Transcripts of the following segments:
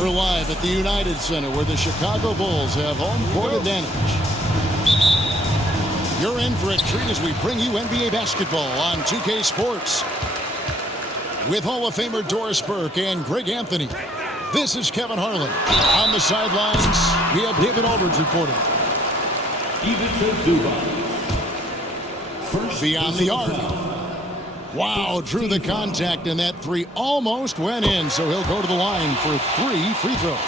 We're live at the United Center where the Chicago Bulls have home court advantage. You're in for a treat as we bring you NBA basketball on 2K Sports. With Hall of Famer Doris Burke and Greg Anthony, this is Kevin Harlan. On the sidelines, we have David Aldridge reporting. Beyond the arc. Wow, drew the contact, and that three almost went in, so he'll go to the line for 3 free throws.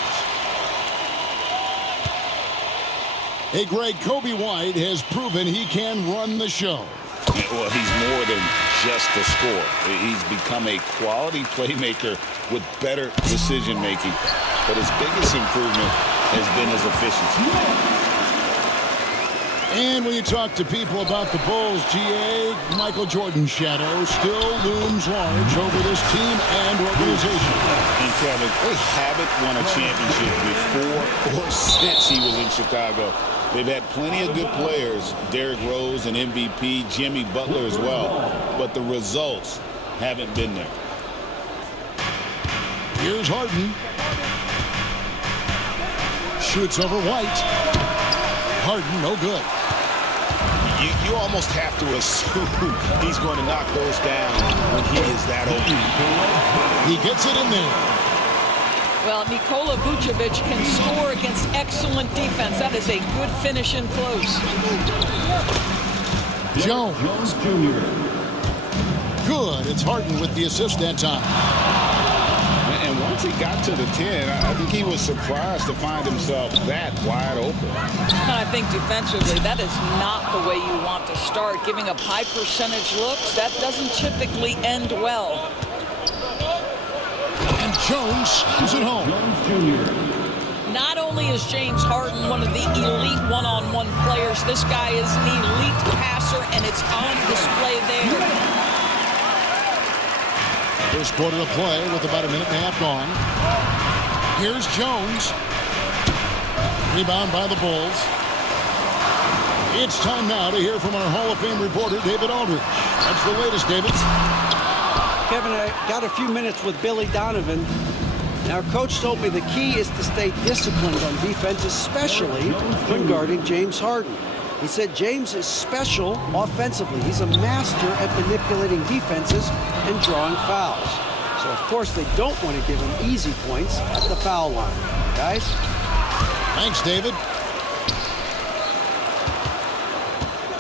Hey, Greg, Kobe White has proven he can run the show. Well, he's more than just a scorer. He's become a quality playmaker with better decision-making. But his biggest improvement has been his efficiency. And when you talk to people about the Bulls, GA, Michael Jordan's shadow still looms large over this team and organization. And Kevin, they haven't won a championship before or since he was in Chicago. They've had plenty of good players, Derrick Rose and MVP, Jimmy Butler as well, but the results haven't been there. Here's Harden. Shoots over White. Harden, no good. You almost have to assume he's going to knock those down when he is that open. He gets it in there. Well, Nikola Vucevic can score against excellent defense. That is a good finish in close. Jones Jr. Good. It's Harden with the assist that time. And once he got to the 10, I think he was surprised to find himself that wide open. I think defensively, that is not the way you want to start. Giving up high percentage looks, that doesn't typically end well. And Jones slams it home. Not only is James Harden one of the elite one-on-one players, this guy is an elite passer, and it's on display there. First quarter of play with about a minute and a half gone. Here's Jones. Rebound by the Bulls. It's time now to hear from our Hall of Fame reporter, David Aldridge. That's the latest, David. Kevin, I got a few minutes with Billy Donovan. Now, Coach told me the key is to stay disciplined on defense, especially when guarding James Harden. He said James is special offensively. He's a master at manipulating defenses and drawing fouls. So, of course, they don't want to give him easy points at the foul line. Guys? Thanks, David.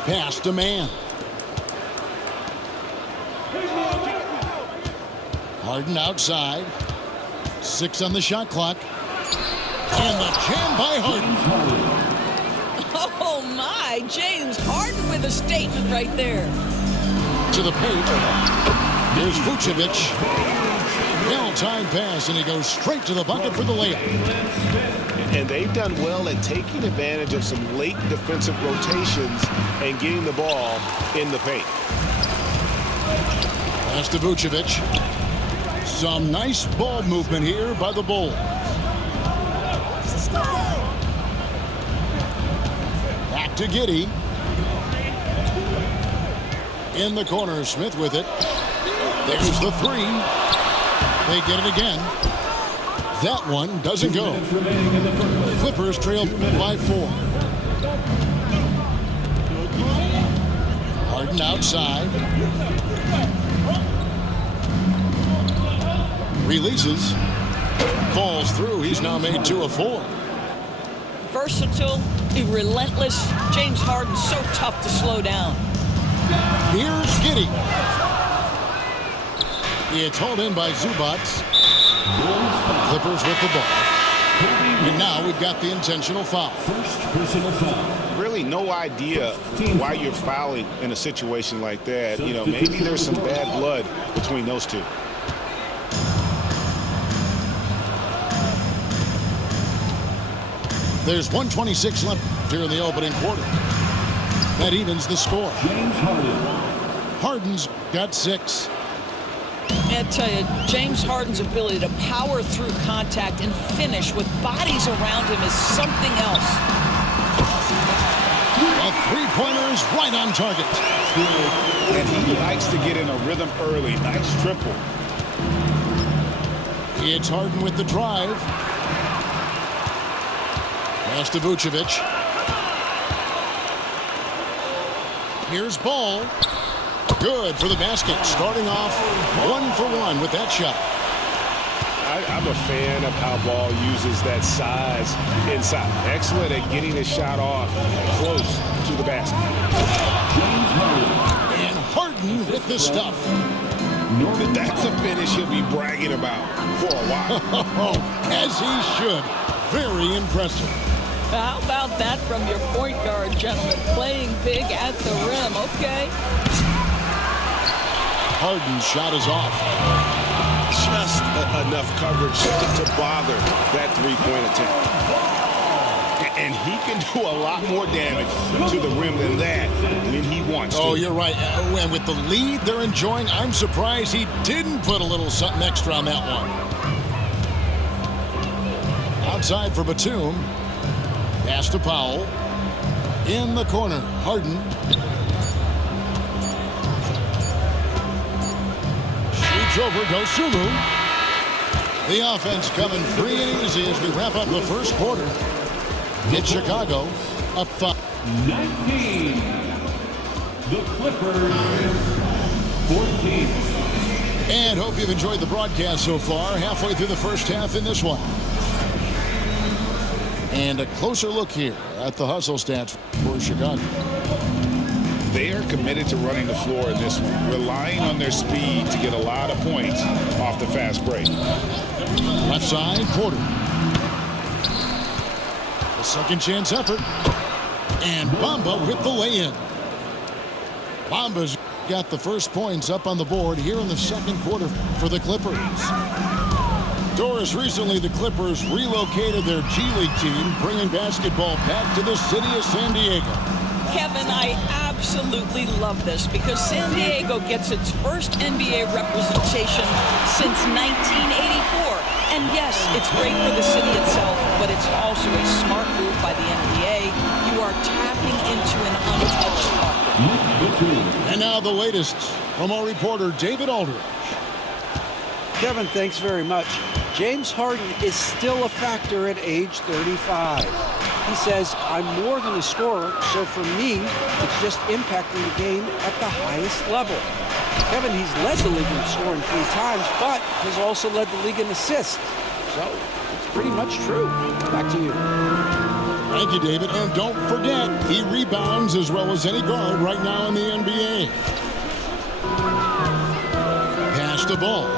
Pass to man. Harden outside. 6 on the shot clock. And the jam by Harden. Oh, my. James Harden with a statement right there. To the paint. Here's Vucevic. Well-timed pass, and he goes straight to the bucket for the layup. And they've done well at taking advantage of some late defensive rotations and getting the ball in the paint. Pass to Vucevic. Some nice ball movement here by the Bulls. Back to Giddey. In the corner, Smith with it. There's the 3. They get it again. That one doesn't go. Clippers trail by 4. Harden outside. Releases. Falls through. He's now made 2 of 4. Versatile, relentless. James Harden so tough to slow down. Here's Giddey. It's hauled in by Zubac. Clippers with the ball. And now we've got the intentional foul. First personal foul. Really no idea why you're fouling in a situation like that. You know, maybe there's some bad blood between those two. There's 1:26 left here in the opening quarter. That evens the score. James Harden. Harden's got 6. I tell you, James Harden's ability to power through contact and finish with bodies around him is something else. A 3-pointer is right on target. And he likes to get in a rhythm early. Nice triple. It's Harden with the drive. Pass to Vucevic. Here's Ball. Good for the basket. Starting off 1 for 1 with that shot. I'm a fan of how Ball uses that size inside. Excellent at getting his shot off close to the basket. And Harden with the stuff. That's a finish he'll be bragging about for a while. As he should. Very impressive. How about that from your point guard, gentlemen? Playing big at the rim, okay? Harden's shot is off. Just enough coverage to bother that three-point attempt. And he can do a lot more damage to the rim than that when he wants to. Oh, you're right. And with the lead they're enjoying, I'm surprised he didn't put a little something extra on that one. Outside for Batum. Pass to Powell. In the corner, Harden. Shoots over Dosunmu. The offense coming free and easy as we wrap up the first quarter. It's Chicago up 5. 19. The Clippers 14. And hope you've enjoyed the broadcast so far. Halfway through the first half in this one. And a closer look here at the hustle stats for Chicago. They are committed to running the floor in this one, relying on their speed to get a lot of points off the fast break. Left side, Porter. The second chance effort. And Bamba with the lay-in. Bamba's got the first points up on the board here in the second quarter for the Clippers. Doris, recently the Clippers relocated their G League team, bringing basketball back to the city of San Diego. Kevin, I absolutely love this because San Diego gets its first NBA representation since 1984. And yes, it's great for the city itself, but it's also a smart move by the NBA. You are tapping into an untouched market. And now the latest from our reporter, David Aldridge. Kevin, thanks very much. James Harden is still a factor at age 35. He says, I'm more than a scorer, so for me, it's just impacting the game at the highest level. Kevin, he's led the league in scoring 3 times, but has also led the league in assists. So, it's pretty much true. Back to you. Thank you, David. And don't forget, he rebounds as well as any guard right now in the NBA. Pass the ball.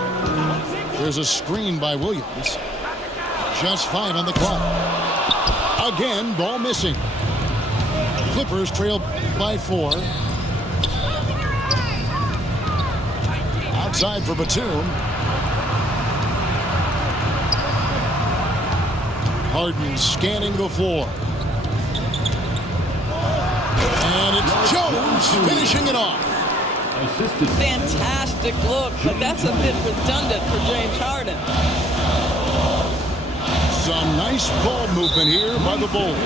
There's a screen by Williams. Just 5 on the clock. Again, ball missing. Clippers trail by 4. Outside for Batum. Harden scanning the floor. And it's Jones finishing it off. Fantastic look, but that's a bit redundant for James Harden. Some nice ball movement here by the Bulls.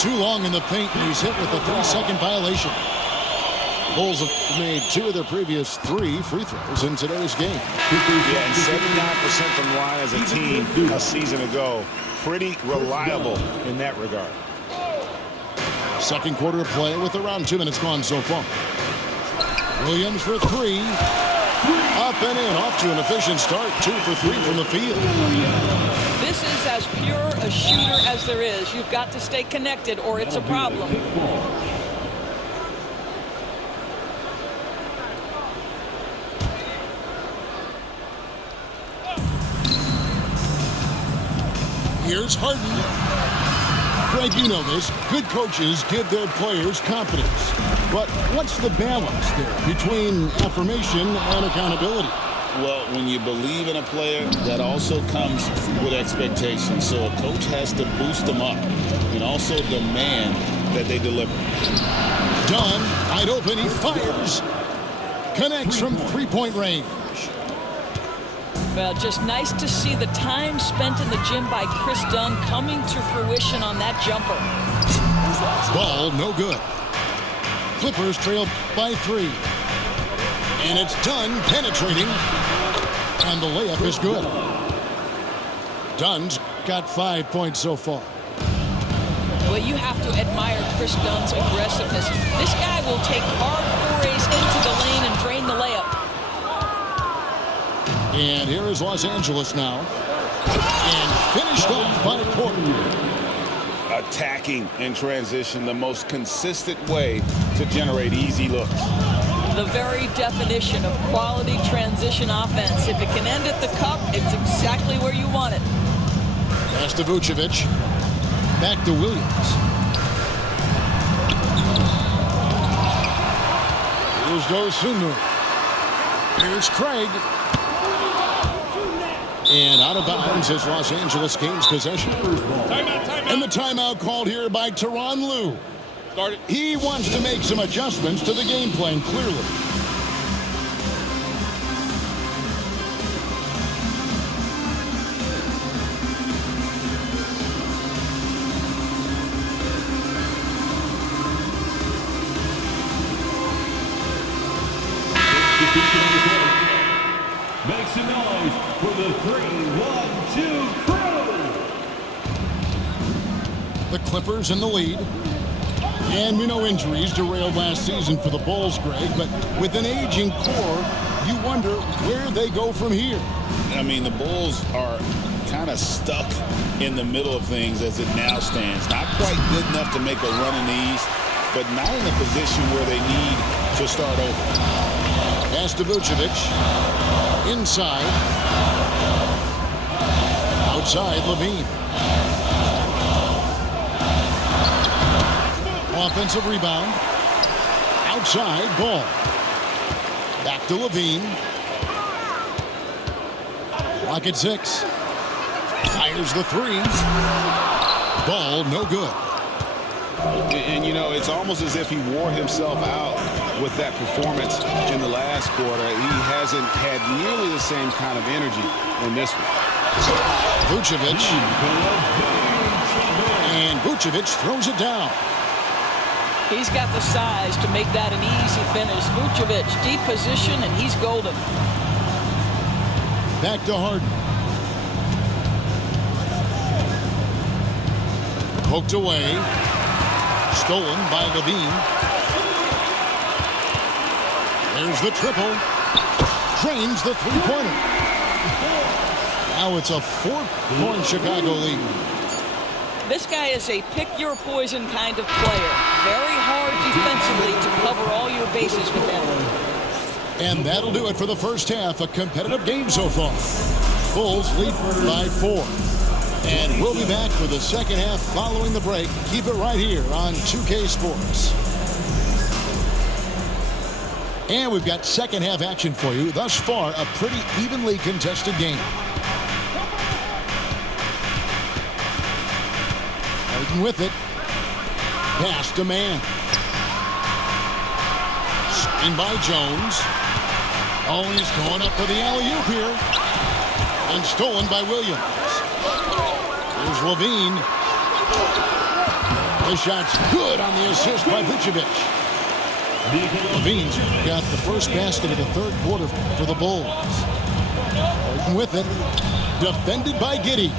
Too long in the paint, and he's hit with a 3-second violation. Bulls have made 2 of their previous 3 free throws in today's game. Yeah, and 79% from the line as a team a season ago. Pretty reliable in that regard. Second quarter of play with around 2 minutes gone so far. Williams for 3. Up and in, off to an efficient start. 2 for 3 from the field. This is as pure a shooter as there is. You've got to stay connected or it's a problem. Here's Harden. Greg, you know this. Good coaches give their players confidence. But what's the balance there between affirmation and accountability? Well, when you believe in a player, that also comes with expectations. So a coach has to boost them up and also demand that they deliver. Dunn, wide open, he fires. Connects from 3-point range. Well, just nice to see the time spent in the gym by Chris Dunn coming to fruition on that jumper. Ball, no good. Clippers trail by 3. And it's Dunn penetrating. And the layup is good. Dunn's got 5 points so far. But you have to admire Chris Dunn's aggressiveness. This guy will take hard forays into the lane and drain the layup. And here is Los Angeles now. And finished off by Porter. Attacking in transition, the most consistent way to generate easy looks. The very definition of quality transition offense. If it can end at the cup, it's exactly where you want it. Pass to Vucevic. Back to Williams. Here's Dosunmu. Here's Craig. And out of bounds as Los Angeles gains possession. And the timeout called here by Tyronn Lue. He wants to make some adjustments to the game plan, clearly. Make some noise for the 3-1-2 crew. The Clippers in the lead. And we know injuries derailed last season for the Bulls, Greg, but with an aging core, you wonder where they go from here. I mean, the Bulls are kind of stuck in the middle of things as it now stands. Not quite good enough to make a run in the East, but not in a position where they need to start over. Pass to Vucevic. Inside. Outside, Levine. Offensive rebound. Outside, Ball. Back to Levine. Clock at 6. Fires the three. Ball, no good. And, you know, it's almost as if he wore himself out with that performance in the last quarter. He hasn't had nearly the same kind of energy in this one. Vucevic. And Vucevic throws it down. He's got the size to make that an easy finish. Vucevic, deep position, and he's golden. Back to Harden. Poked away. Stolen by Levine. There's the triple. Drains the three-pointer. Now it's a 4-point Chicago lead. This guy is a pick-your-poison kind of player. Very hard defensively to cover all your bases with him. And that'll do it for the first half. A competitive game so far. Bulls lead by 4. And we'll be back for the second half following the break. Keep it right here on 2K Sports. And we've got second half action for you. Thus far, a pretty evenly contested game. Harden with it. Pass to man. Screen by Jones. Oh, he's going up for the alley-oop here. And stolen by Williams. Here's Levine. The shot's good on the assist by Vucevic. Levine's got the first basket of the third quarter for the Bulls. Harden with it. Defended by Giddey.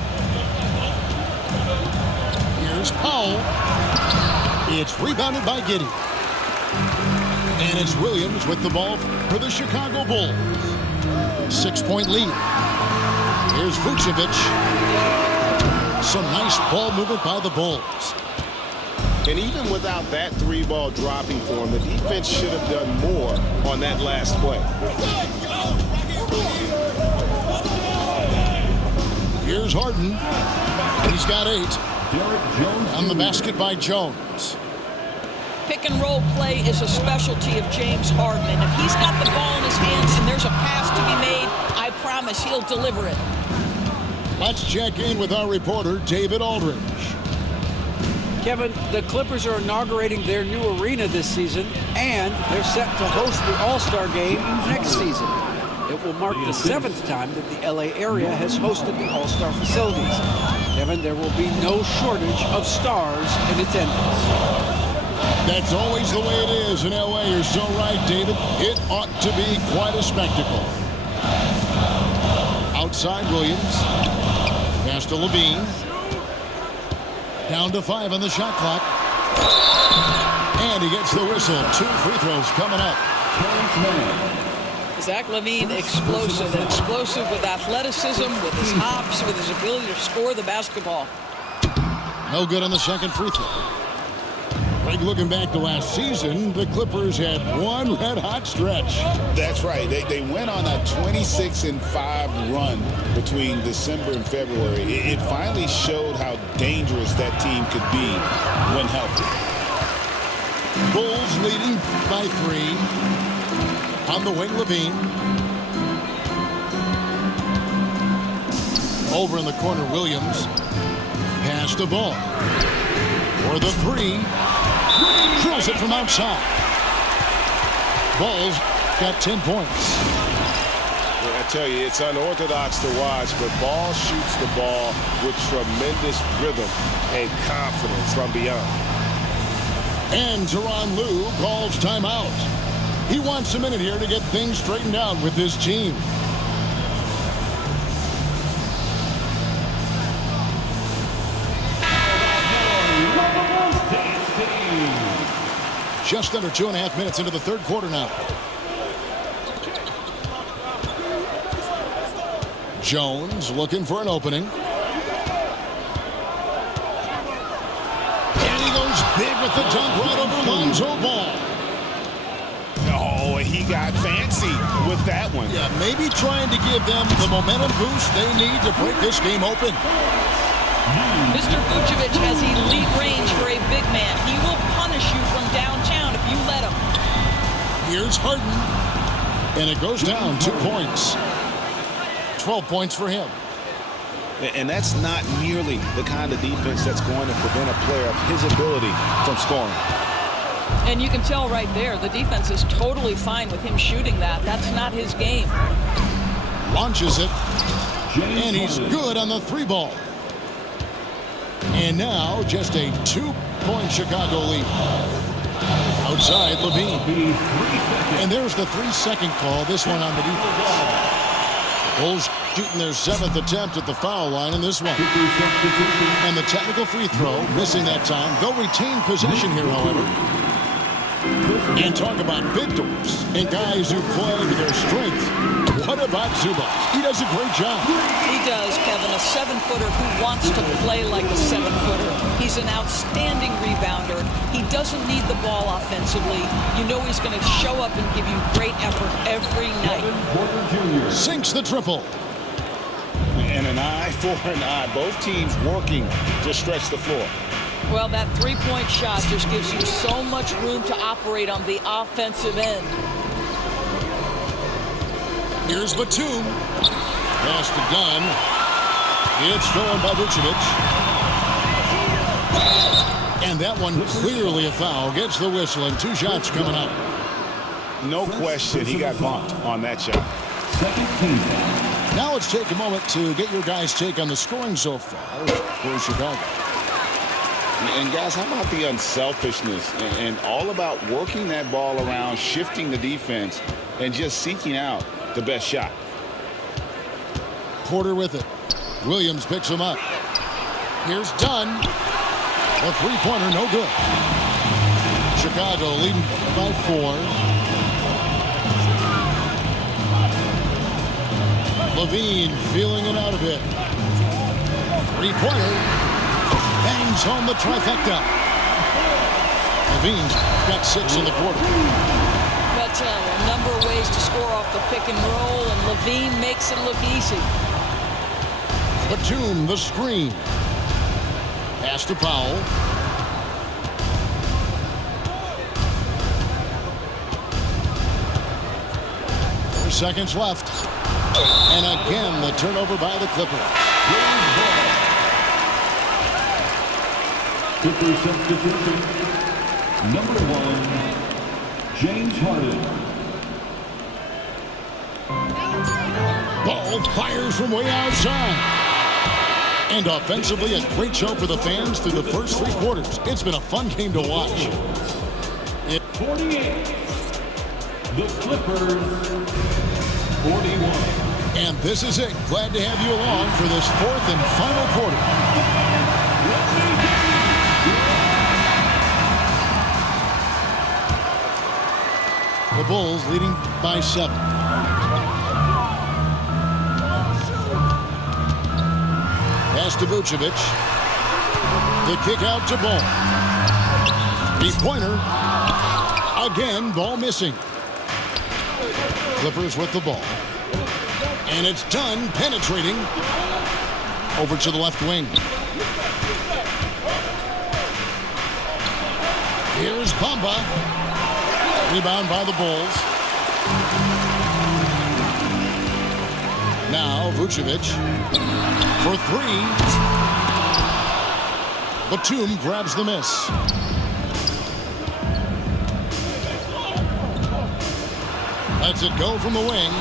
Here's Powell. It's rebounded by Giddey. And it's Williams with the ball for the Chicago Bulls. 6-point lead. Here's Vucevic. Some nice ball movement by the Bulls. And even without that three-ball dropping for him, the defense should have done more on that last play. Here's Harden. He's got 8. On the basket by Jones. Pick and roll play is a specialty of James Harden. And if he's got the ball in his hands and there's a pass to be made, I promise he'll deliver it. Let's check in with our reporter, David Aldridge. Kevin, the Clippers are inaugurating their new arena this season, and they're set to host the All-Star Game next season. It will mark the 7th time that the LA area has hosted the All-Star facilities. Kevin, there will be no shortage of stars in attendance. That's always the way it is in LA. You're so right, David. It ought to be quite a spectacle. Outside Williams. Pass to Levine. Down to 5 on the shot clock. And he gets the whistle. 2 free throws coming up. Zach LaVine, explosive with athleticism, with his hops, with his ability to score the basketball. No good on the second free throw. Greg, looking back to last season, the Clippers had one red-hot stretch. That's right. They went on a 26-5 run between December and February. It finally showed how dangerous that team could be when healthy. Bulls leading by 3. On the wing, LaVine. Over in the corner, Williams. Pass the ball. For the 3. Drills it from outside. Bulls got 10 points. I tell you, it's unorthodox to watch, but Ball shoots the ball with tremendous rhythm and confidence from beyond. And Tyronn Lue calls timeout. He wants a minute here to get things straightened out with his team. Just under 2.5 minutes into the third quarter now. Jones looking for an opening. And he goes big with the dunk right over Lonzo Ball. Oh, he got fancy with that one. Yeah, maybe trying to give them the momentum boost they need to break this game open. Mr. Vucevic has elite range for a big man. He will punish you from downtown if you let him. Here's Harden. And it goes down 2 points. 12 points for him. And that's not nearly the kind of defense that's going to prevent a player of his ability from scoring. And you can tell right there, the defense is totally fine with him shooting that. That's not his game. Launches it. And he's good on the 3 ball. And now just a 2-point Chicago lead. Outside, LaVine. And there's the 3-second call, this one on the defense. Bulls shooting their 7th attempt at the foul line in this one. And the technical free throw, missing that time. They'll retain possession here, however. And talk about victors and guys who play to their strength. What about Zubac? He does a great job. He does, Kevin. A 7-footer who wants to play like a 7-footer. He's an outstanding rebounder. He doesn't need the ball offensively. You know he's going to show up and give you great effort every night. Sinks the triple. And an eye for an eye. Both teams working to stretch the floor. Well, that 3-point shot just gives you so much room to operate on the offensive end. Here's Batum. Pass to Gunn. It's stolen by Vucevic. And that one clearly a foul. Gets the whistle and 2 shots coming up. No question, he got bumped on that shot. Now let's take a moment to get your guys' take on the scoring so far for Chicago. And guys, how about the unselfishness and all about working that ball around, shifting the defense, and just seeking out the best shot. Porter with it. Williams picks him up. Here's Dunn. A 3-pointer, no good. Chicago leading by 4. LaVine feeling it out a bit. 3-pointer. Bangs home the trifecta. LaVine's got 6 in the quarter. But a number of ways to score off the pick and roll, and LaVine makes it look easy. Batum, the screen. Pass to Powell. Four seconds left. And again, the turnover by the Clippers. Clippers substitution. Number 1, James Harden. Ball fires from way outside. And offensively, a great show for the fans through the first 3 quarters. It's been a fun game to watch. 48. The Clippers, 41. And this is it. Glad to have you along for this 4th and final quarter. The Bulls leading by 7. Pass to Vucevic. The kick out to Ball. Three-pointer. Again, ball missing. Clippers with the ball. And it's done, penetrating. Over to the left wing. Here's Bamba. Rebound by the Bulls. Now Vucevic for 3. Batum grabs the miss. Lets it go from the wing.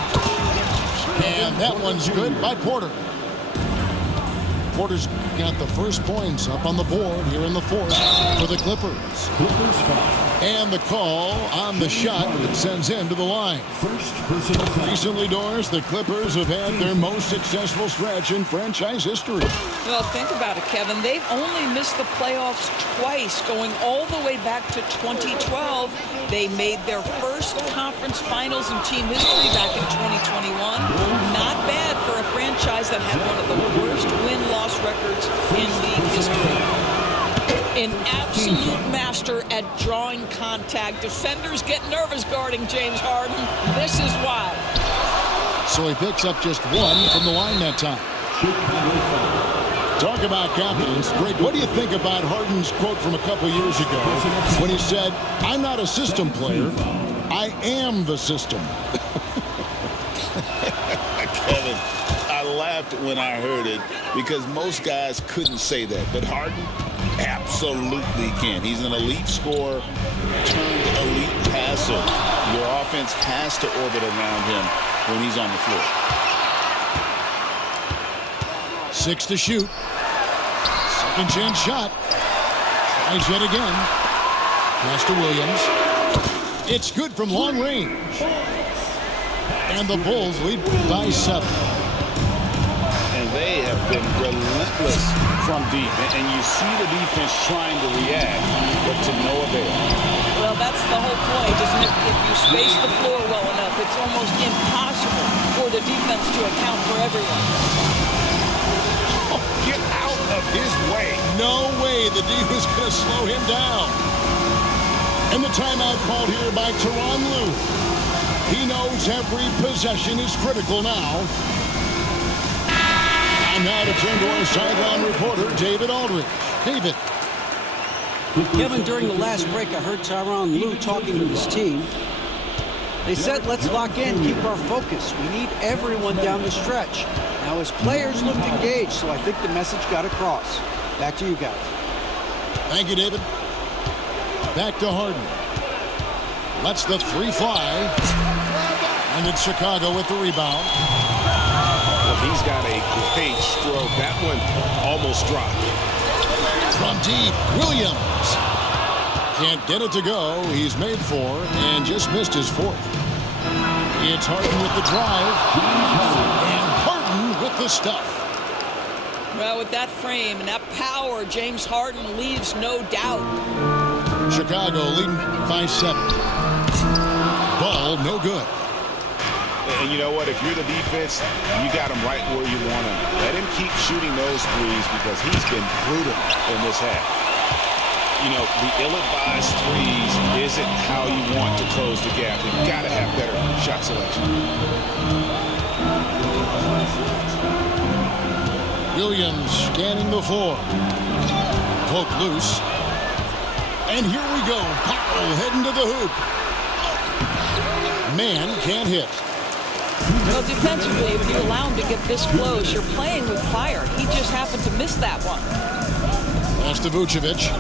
And that one's good by Porter. Porter's got the first points up on the board here in the fourth for the Clippers. And the call on the shot that sends him to the line. Recently, Doris, the Clippers have had their most successful stretch in franchise history. Well, think about it, Kevin. They've only missed the playoffs twice, going all the way back to 2012. They made their first conference finals in team history back in 2021. Not bad for a franchise that had one of the worst win-loss records in league history. An absolute master at drawing contact. Defenders get nervous guarding James Harden. This is why. So he picks up just 1 from the line that time. Talk about confidence. Greg, what do you think about Harden's quote from a couple years ago when he said, "I'm not a system player, I am the system"? Kevin, I laughed when I heard it because most guys couldn't say that, but Harden absolutely can. He's an elite scorer turned elite passer. Your offense has to orbit around him when he's on the floor. 6 to shoot. Second chance shot. Tries yet again. Pass to Williams. It's good from long range. And the Bulls lead by 7. And they have been relentless from deep. And you see the defense trying to react, but to no avail. Well, that's the whole point, isn't it? If you space the floor well enough, it's almost impossible for the defense to account for everyone. Oh, get out of his way. No way the D was going to slow him down. And the timeout called here by Tyronn Lue. He knows every possession is critical now. And now to turn to our sideline reporter, David Aldridge. David. Kevin, during the last break, I heard Tyronn Lue talking with his team. They said, let's lock in, keep our focus. We need everyone down the stretch. Now, his players looked engaged, so I think the message got across. Back to you guys. Thank you, David. Back to Harden. Lets the 3 fly. And it's Chicago with the rebound. Well, he's got a great stroke. That one almost dropped. From deep, Williams. Can't get it to go. He's made 4 and just missed his 4th. It's Harden with the drive. And Harden with the stuff. Well, with that frame and that power, James Harden leaves no doubt. Chicago leading by 7. Ball no good. And you know what? If you're the defense, you got him right where you want him. Let him keep shooting those threes because he's been brutal in this half. You know, the ill-advised threes isn't how you want to close the gap. You've got to have better shot selection. Williams scanning the floor. Poke loose. And here we go. Powell heading to the hoop. Man can't hit. Well, defensively, if you allow him to get this close, you're playing with fire. He just happened to miss that one. Pass to Vucevic.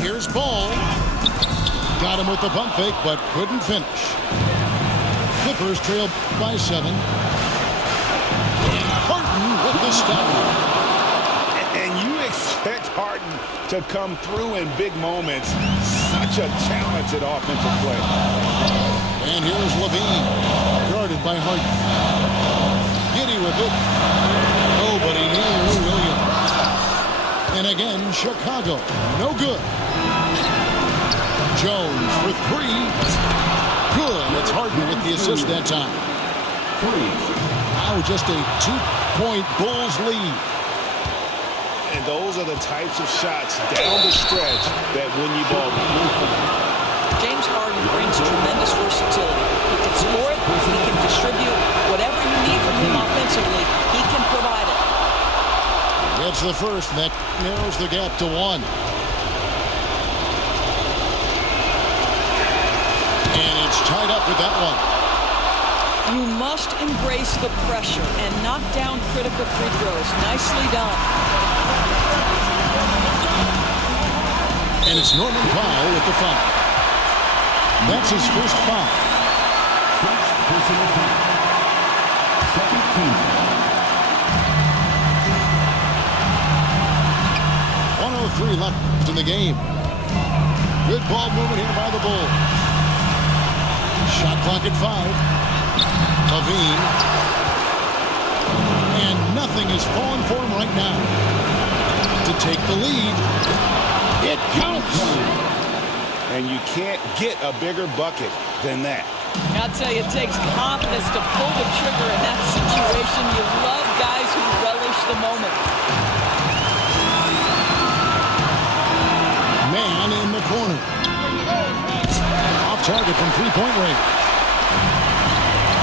Here's Ball. Got him with the pump fake, but couldn't finish. Clippers trail by 7. And Harden with the stuff. And you expect Harden to come through in big moments. Such a talented offensive player. And here's Levine, guarded by Harden. Giddy with it. Nobody near Williams. And again, Chicago, no good. Jones for three. Good. It's Harden with the assist that time. Now just a 2-point Bulls lead. And those are the types of shots down the stretch that win you ball. James Harden brings tremendous versatility. He can score it, he can distribute. Whatever you need from him offensively, he can provide it. Gets the first, and that narrows the gap to one. And it's tied up with that one. You must embrace the pressure and knock down critical free throws. Nicely done. And it's Norman Powell with the foul. That's his first foul. First personal foul. Second team foul. 1:03 left in the game. Good ball movement here by the Bulls. Shot clock at 5. Levine. And nothing is falling for him right now. To take the lead. It counts. And you can't get a bigger bucket than that. I'll tell you, it takes confidence to pull the trigger in that situation. You love guys who relish the moment. Man in the corner. Off target from three-point range.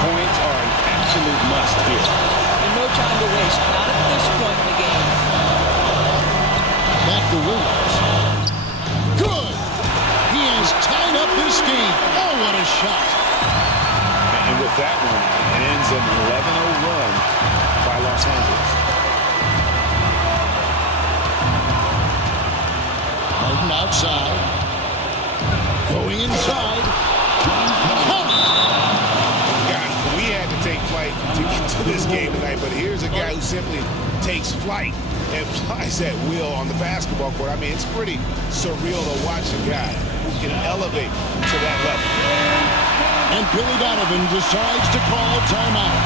Points are an absolute must here. And no time to waste, not at this point in the game. Back to Williams. Good! He has tied up this game. Oh, what a shot. And with that one, it ends an 11-0 run by Los Angeles. Harden outside. Going inside. Count it! Guys, we had to take flight to get to this game tonight, but here's a guy who simply takes flight and flies at will on the basketball court. I mean, it's pretty surreal to watch a guy who can elevate to that level. And Billy Donovan decides to call timeout.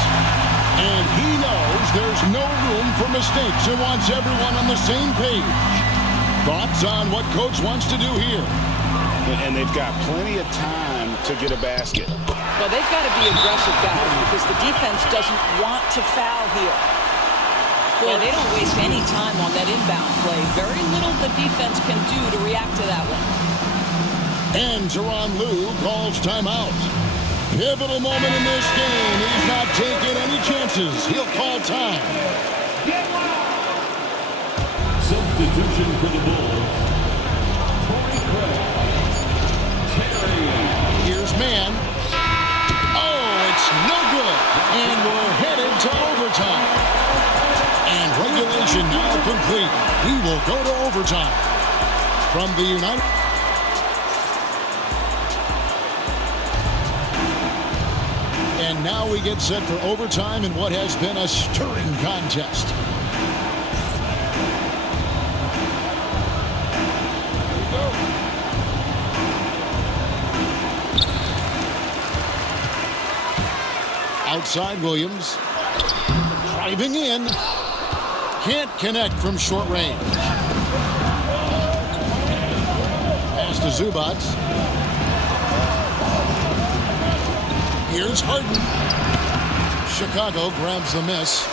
And he knows there's no room for mistakes and wants everyone on the same page. Thoughts on what Coach wants to do here? And they've got plenty of time to get a basket. Well, they've got to be aggressive, guys, because the defense doesn't want to foul here. Yeah, they don't waste any time on that inbound play. Very little the defense can do to react to that one. And Tyronn Lue calls timeout. Pivotal moment in this game. He's not taking any chances. He'll call time. Substitution for the Bulls. Here's man. Oh, it's no good. And we're headed to overtime. And regulation now complete. We will go to overtime. From the United... And now we get set for overtime in what has been a stirring contest. Outside Williams. Driving in. Can't connect from short range. Pass to Zubac. Here's Harden. Chicago grabs the miss.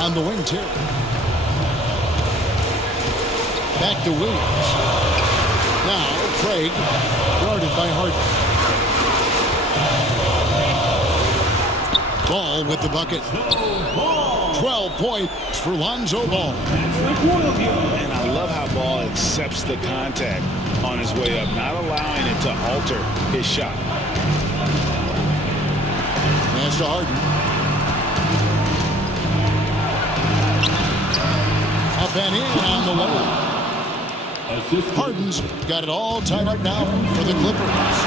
On the wing, too. Back to Williams. Now, Craig, guarded by Harden. Ball with the bucket. 12 points for Lonzo Ball. And I love how Ball accepts the contact on his way up, not allowing it to alter his shot. Pass to Harden. Up and in on the way. Harden's got it all tied up now for the Clippers.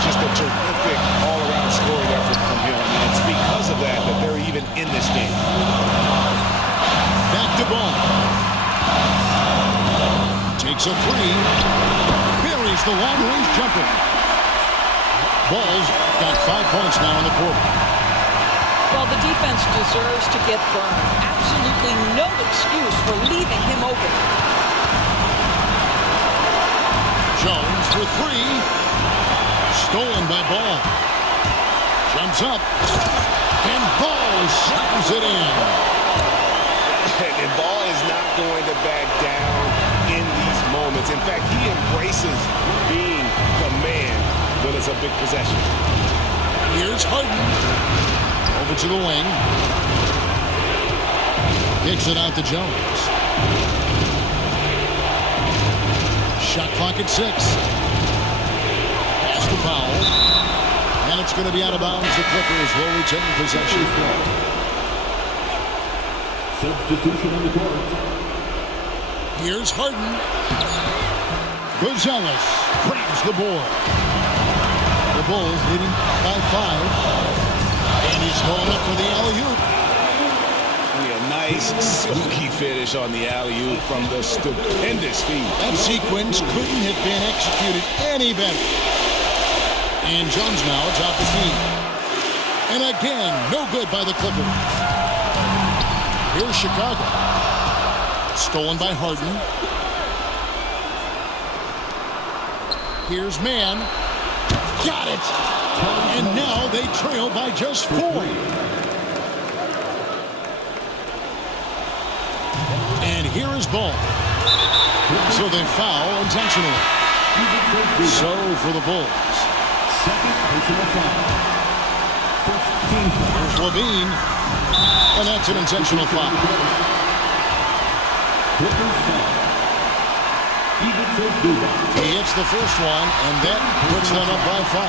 Just a terrific all-around scoring effort from him. And it's because of that that they're even in this game. Back to Ball. Takes a three. Buries the long-range jumper. Ball's got 5 points now in the quarter. Well, the defense deserves to get burned. Absolutely no excuse for leaving him open. Jones for three. Stolen by Ball. Jumps up. And Ball slams it in. And Ball is not going to back down in these moments. In fact, he embraces being the man when it's a big possession. Here's Harden. Over to the wing. Kicks it out to Jones. Shot clock at 6. Pass to Powell. And it's going to be out of bounds. The Clippers will retain possession. Substitution on the court. Here's Harden. Gonzalez grabs the board. The Bulls leading by 5. And he's going up for the alley-oop. A nice, silky finish on the alley-oop from the stupendous feed. That sequence couldn't have been executed any better. And Jones now atop the key. And again, no good by the Clippers. Here's Chicago. Stolen by Harden. Here's Mann. Got it! And now they trail by just 4. And here is Ball. So they foul intentionally. So for the Bulls. Second personal foul. First team foul. Here's Levine. And that's an intentional foul. Clippers foul. Eventhough Duba. He hits the first one, and that puts them up by 5.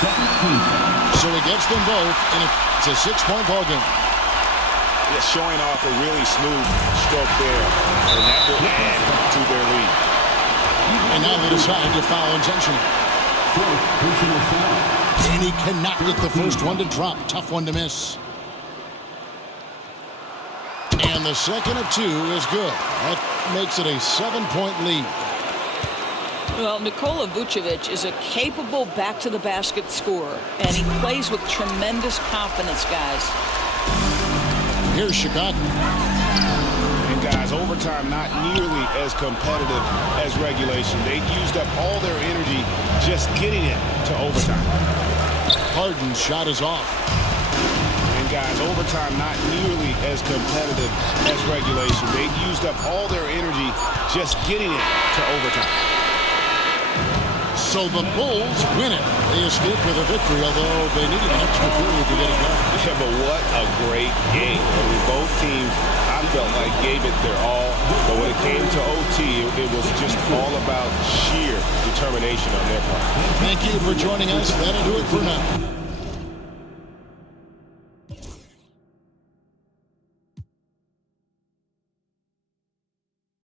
Second team foul. So he gets them both, and it's a 6-point ball game. Yeah, showing off a really smooth stroke there, and that will add to their lead. And now they decide to foul intentionally. Fourth personal foul. And he cannot get the first one to drop. Tough one to miss. And the second of 2 is good. That makes it a 7-point lead. Well, Nikola Vucevic is a capable back-to-the-basket scorer, and he plays with tremendous confidence, guys. Here's Chicago. And guys, overtime not nearly as competitive as regulation. They used up all their energy just getting it to overtime. Harden's shot is off. And guys, overtime not nearly as competitive as regulation. They used up all their energy just getting it to overtime. So the Bulls win it. They escape with a victory, although they needed an extra period to get it done. Yeah, but what a great game. I mean, both teams, I felt like, gave it their all. But when it came to OT, it was just all about sheer determination on their part. Thank you for joining us. That'll do it for now.